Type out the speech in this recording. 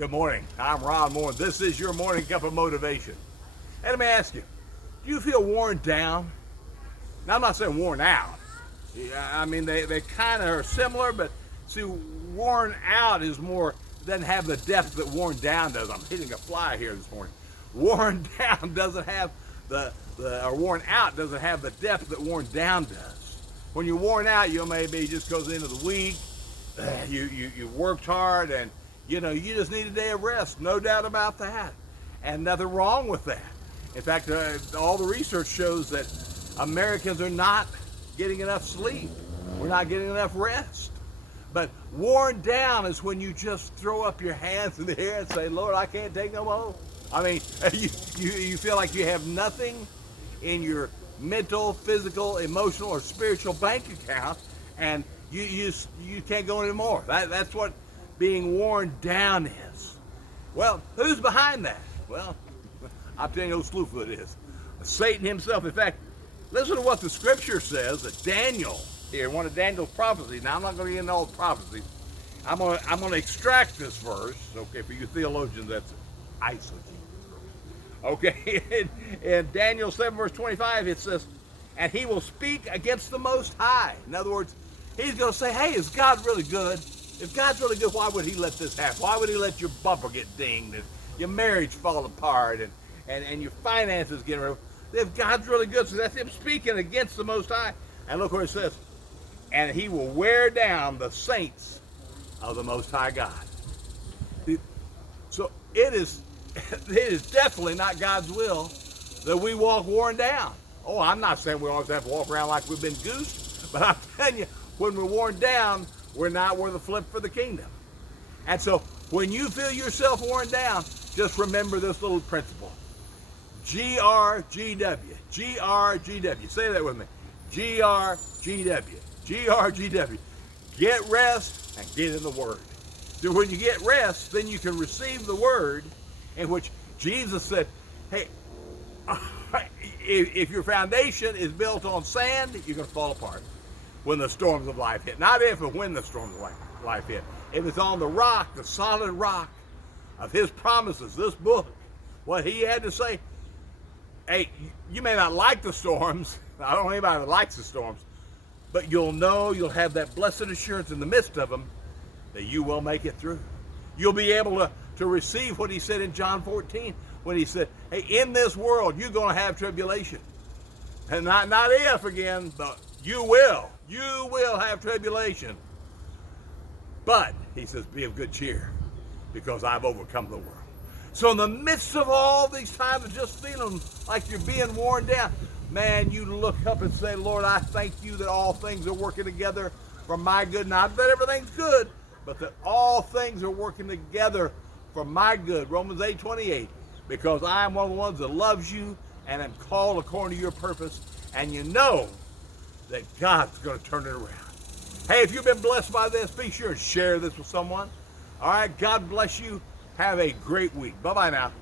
Good morning. I'm Ron Moore. This is your morning cup of motivation. And let me ask you, do you feel worn down? Now, I'm not saying worn out. I mean, they kind of are similar, but see, worn out is more, doesn't have the depth that worn down does. I'm hitting a fly here this morning. Worn down doesn't have or worn out doesn't have the depth that worn down does. When you're worn out, you maybe just goes into the week. You worked hard, and you just need a day of rest. No doubt about that, and nothing wrong with that. In fact, all the research shows that Americans are not getting enough sleep. We're not getting enough rest. But worn down is when you just throw up your hands in the air and say, Lord, I can't take no more. I mean, you feel like you have nothing in your mental, physical, emotional, or spiritual bank account, and you can't go anymore. That's what being worn down is. Well, who's behind that? Well, I'm telling you who Slewfoot is. Satan himself. In fact, listen to what the scripture says that Daniel, here, one of Daniel's prophecies. Now, I'm not going to get into all the prophecies. I'm going to extract this verse. Okay, for you theologians, that's eisegesis. Okay, in Daniel 7, verse 25, it says, and he will speak against the Most High. In other words, he's going to say, hey, is God really good? If God's really good, why would he let this happen? Why would he let your bumper get dinged and your marriage fall apart and your finances get rid of? If God's really good, so that's him speaking against the Most High. And look what it says, and he will wear down the saints of the Most High God. So it is definitely not God's will that we walk worn down. Oh, I'm not saying we always have to walk around like we've been goosed, but I'm telling you, when we're worn down, we're not worth a flip for the kingdom. And so when you feel yourself worn down, just remember this little principle. G-R-G-W. G-R-G-W. Say that with me. G-R-G-W. G-R-G-W. Get rest and get in the Word. So when you get rest, then you can receive the Word, in which Jesus said, hey, if your foundation is built on sand, you're going to fall apart when the storms of life hit. Not if, but when the storms of life hit. If it's on the rock, the solid rock of his promises, this book, what he had to say, hey, you may not like the storms. I don't know anybody that likes the storms, but you'll have that blessed assurance in the midst of them that you will make it through. You'll be able to receive what he said in John 14, when he said, hey, in this world, you're going to have tribulation. And not if again, but you will. You will have tribulation. But, he says, be of good cheer, because I've overcome the world. So in the midst of all these times of just feeling like you're being worn down, man, you look up and say, Lord, I thank you that all things are working together for my good. Not that everything's good, but that all things are working together for my good. Romans 8:28. Because I am one of the ones that loves you and am called according to your purpose. And you know that God's going to turn it around. Hey, if you've been blessed by this, be sure to share this with someone. All right, God bless you. Have a great week. Bye-bye now.